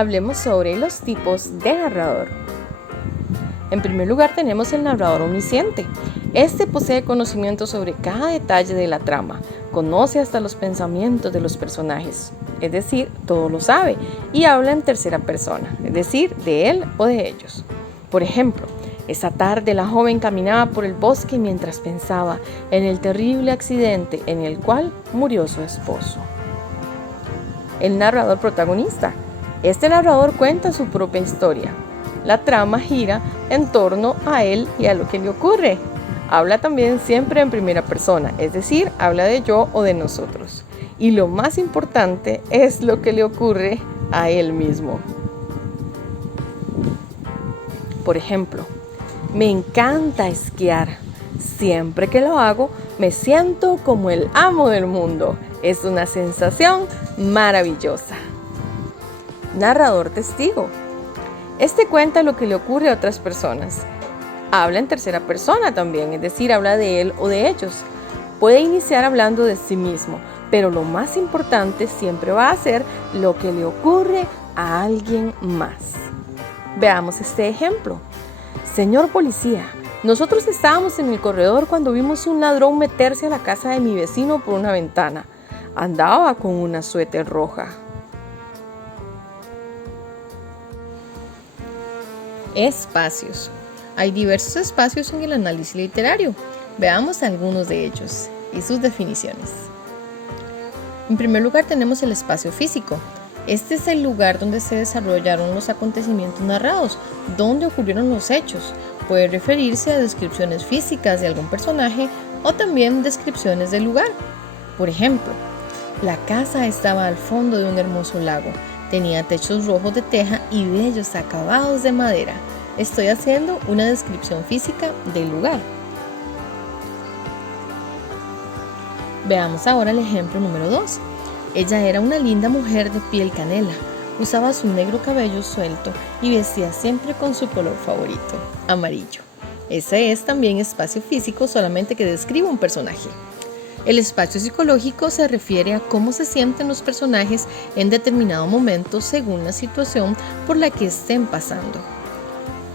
Hablemos sobre los tipos de narrador. En primer lugar tenemos el narrador omnisciente. Este posee conocimiento sobre cada detalle de la trama, conoce hasta los pensamientos de los personajes, es decir, todo lo sabe, y habla en tercera persona, es decir, de él o de ellos. Por ejemplo, esa tarde la joven caminaba por el bosque mientras pensaba en el terrible accidente en el cual murió su esposo. El narrador protagonista. Este narrador cuenta su propia historia. La trama gira en torno a él y a lo que le ocurre. Habla también siempre en primera persona, es decir, habla de yo o de nosotros. Y lo más importante es lo que le ocurre a él mismo. Por ejemplo, me encanta esquiar. Siempre que lo hago, me siento como el amo del mundo. Es una sensación maravillosa. Narrador testigo. Este cuenta lo que le ocurre a otras personas. Habla en tercera persona también, es decir, habla de él o de ellos. Puede iniciar hablando de sí mismo, pero lo más importante siempre va a ser lo que le ocurre a alguien más. Veamos este ejemplo. Señor policía, nosotros estábamos en el corredor cuando vimos un ladrón meterse a la casa de mi vecino por una ventana. Andaba con una suéter roja. Espacios. Hay diversos espacios en el análisis literario. Veamos algunos de ellos y sus definiciones. En primer lugar tenemos el espacio físico. Este es el lugar donde se desarrollaron los acontecimientos narrados, donde ocurrieron los hechos. Puede referirse a descripciones físicas de algún personaje o también descripciones del lugar. Por ejemplo, la casa estaba al fondo de un hermoso lago. Tenía techos rojos de teja y bellos acabados de madera. Estoy haciendo una descripción física del lugar. Veamos ahora el ejemplo número 2. Ella era una linda mujer de piel canela. Usaba su negro cabello suelto y vestía siempre con su color favorito, amarillo. Ese es también espacio físico, solamente que describe un personaje. El espacio psicológico se refiere a cómo se sienten los personajes en determinado momento según la situación por la que estén pasando.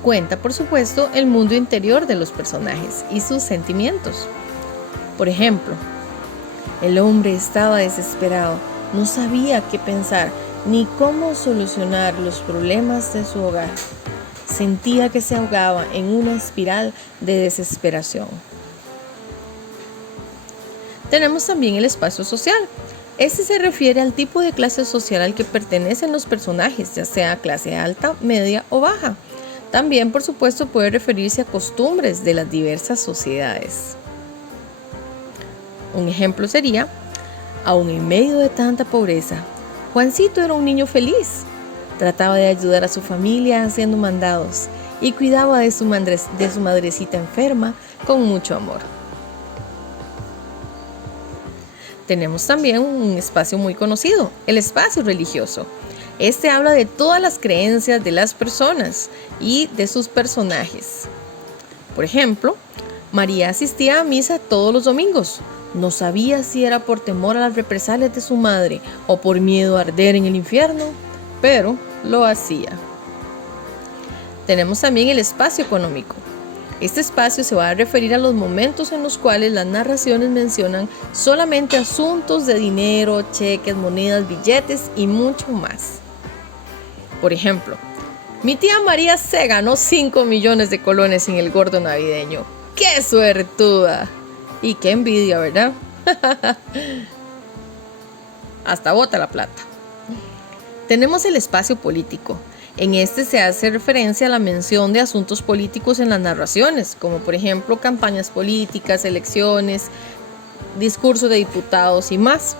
Cuenta, por supuesto, el mundo interior de los personajes y sus sentimientos. Por ejemplo, el hombre estaba desesperado, no sabía qué pensar ni cómo solucionar los problemas de su hogar. Sentía que se ahogaba en una espiral de desesperación. Tenemos también el espacio social. Este se refiere al tipo de clase social al que pertenecen los personajes, ya sea clase alta, media o baja. También, por supuesto, puede referirse a costumbres de las diversas sociedades. Un ejemplo sería, aún en medio de tanta pobreza, Juancito era un niño feliz. Trataba de ayudar a su familia haciendo mandados y cuidaba de su madrecita enferma con mucho amor. Tenemos también un espacio muy conocido, el espacio religioso. Este habla de todas las creencias de las personas y de sus personajes. Por ejemplo, María asistía a misa todos los domingos. No sabía si era por temor a las represalias de su madre o por miedo a arder en el infierno, pero lo hacía. Tenemos también el espacio económico. Este espacio se va a referir a los momentos en los cuales las narraciones mencionan solamente asuntos de dinero, cheques, monedas, billetes y mucho más. Por ejemplo, mi tía María se ganó 5 millones de colones en el gordo navideño. ¡Qué suertuda! Y qué envidia, ¿verdad? Hasta bota la plata. Tenemos el espacio político. En este se hace referencia a la mención de asuntos políticos en las narraciones, como por ejemplo campañas políticas, elecciones, discursos de diputados y más.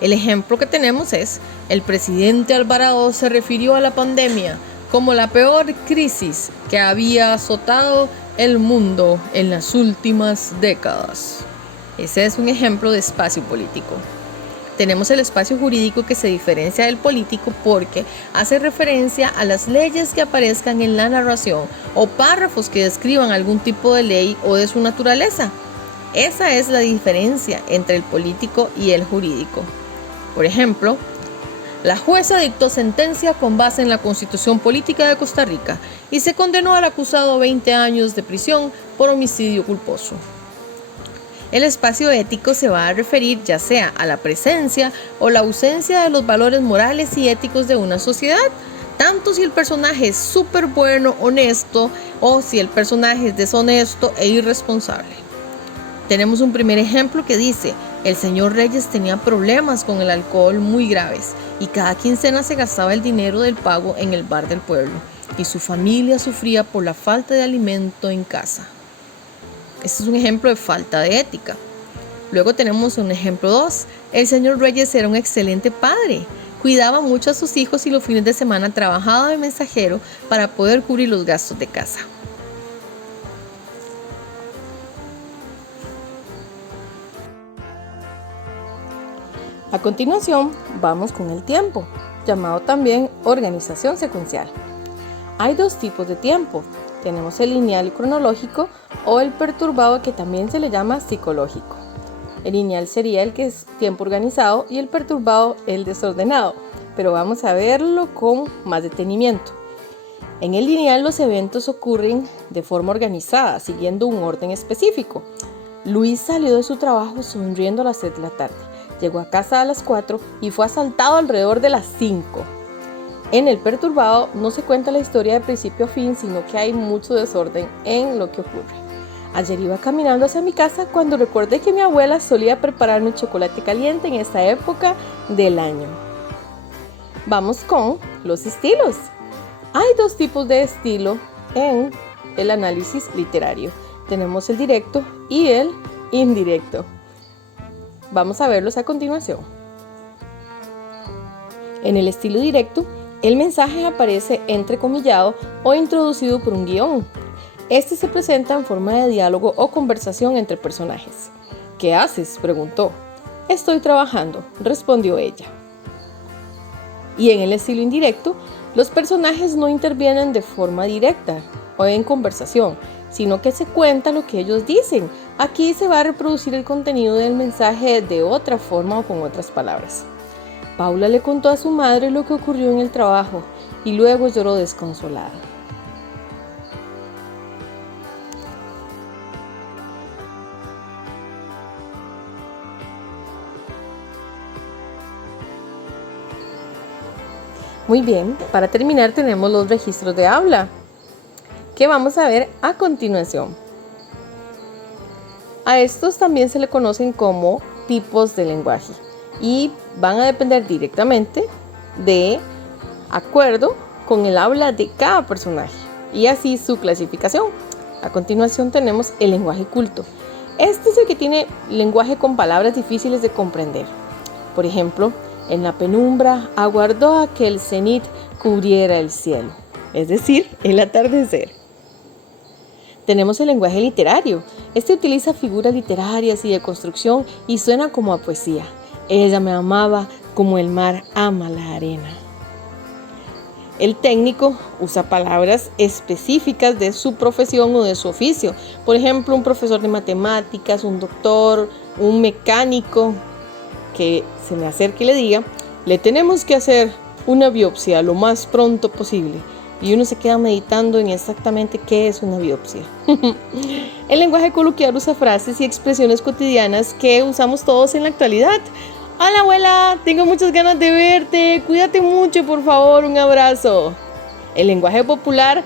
El ejemplo que tenemos es, el presidente Alvarado se refirió a la pandemia como la peor crisis que había azotado el mundo en las últimas décadas. Ese es un ejemplo de espacio político. Tenemos el espacio jurídico que se diferencia del político porque hace referencia a las leyes que aparezcan en la narración o párrafos que describan algún tipo de ley o de su naturaleza. Esa es la diferencia entre el político y el jurídico. Por ejemplo, La jueza dictó sentencia con base en la Constitución Política de Costa Rica y se condenó al acusado a 20 años de prisión por homicidio culposo. El espacio ético se va a referir ya sea a la presencia o la ausencia de los valores morales y éticos de una sociedad, tanto si el personaje es súper bueno, honesto, o si el personaje es deshonesto e irresponsable. Tenemos un primer ejemplo que dice: el señor Reyes tenía problemas con el alcohol muy graves y cada quincena se gastaba el dinero del pago en el bar del pueblo y su familia sufría por la falta de alimento en casa. Este es un ejemplo de falta de ética. Luego tenemos un ejemplo 2. El señor Reyes era un excelente padre. Cuidaba mucho a sus hijos y los fines de semana trabajaba de mensajero para poder cubrir los gastos de casa. A continuación, vamos con el tiempo, llamado también organización secuencial. Hay dos tipos de tiempo. Tenemos el lineal y cronológico o el perturbado, que también se le llama psicológico. El lineal sería el que es tiempo organizado y el perturbado el desordenado, pero vamos a verlo con más detenimiento. En el lineal los eventos ocurren de forma organizada, siguiendo un orden específico. Luis salió de su trabajo sonriendo a las 3 de la tarde. Llegó a casa a las 4 y fue asaltado alrededor de las 5. En el perturbado no se cuenta la historia de principio a fin, sino que hay mucho desorden en lo que ocurre. Ayer iba caminando hacia mi casa cuando recordé que mi abuela solía prepararme chocolate caliente en esta época del año. Vamos con los estilos. Hay dos tipos de estilo en el análisis literario. Tenemos el directo y el indirecto. Vamos a verlos a continuación. En el estilo directo, el mensaje aparece entrecomillado o introducido por un guión. Este se presenta en forma de diálogo o conversación entre personajes. ¿Qué haces?, preguntó. Estoy trabajando, respondió ella. Y en el estilo indirecto, los personajes no intervienen de forma directa o en conversación, sino que se cuenta lo que ellos dicen. Aquí se va a reproducir el contenido del mensaje de otra forma o con otras palabras. Paula le contó a su madre lo que ocurrió en el trabajo y luego lloró desconsolada. Muy bien, para terminar tenemos los registros de habla, que vamos a ver a continuación. A estos también se le conocen como tipos de lenguaje y van a depender directamente de acuerdo con el habla de cada personaje y así su clasificación. A continuación tenemos el lenguaje culto. Este es el que tiene lenguaje con palabras difíciles de comprender. Por ejemplo, en la penumbra aguardó a que el cenit cubriera el cielo, es decir, el atardecer. Tenemos el lenguaje literario. Este utiliza figuras literarias y de construcción y suena como a poesía. Ella me amaba como el mar ama la arena. El técnico usa palabras específicas de su profesión o de su oficio. Por ejemplo, un profesor de matemáticas, un doctor, un mecánico que se me acerque y le diga: le tenemos que hacer una biopsia lo más pronto posible. Y uno se queda meditando en exactamente qué es una biopsia. El lenguaje coloquial usa frases y expresiones cotidianas que usamos todos en la actualidad. Hola abuela, tengo muchas ganas de verte, cuídate mucho por favor, un abrazo. El lenguaje popular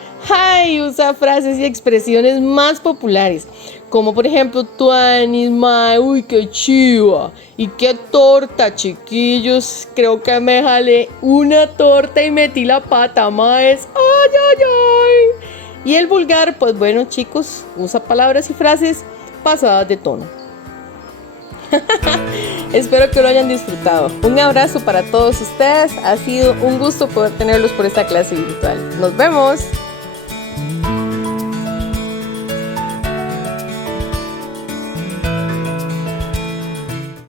usa frases y expresiones más populares, como por ejemplo tuanis, mae, uy qué chiva, y qué torta chiquillos, creo que me jalé una torta y metí la pata, maes, ay ay ay. Y el vulgar, pues bueno chicos, usa palabras y frases pasadas de tono. Espero que lo hayan disfrutado. Un abrazo para todos ustedes. Ha sido un gusto poder tenerlos por esta clase virtual. Nos vemos.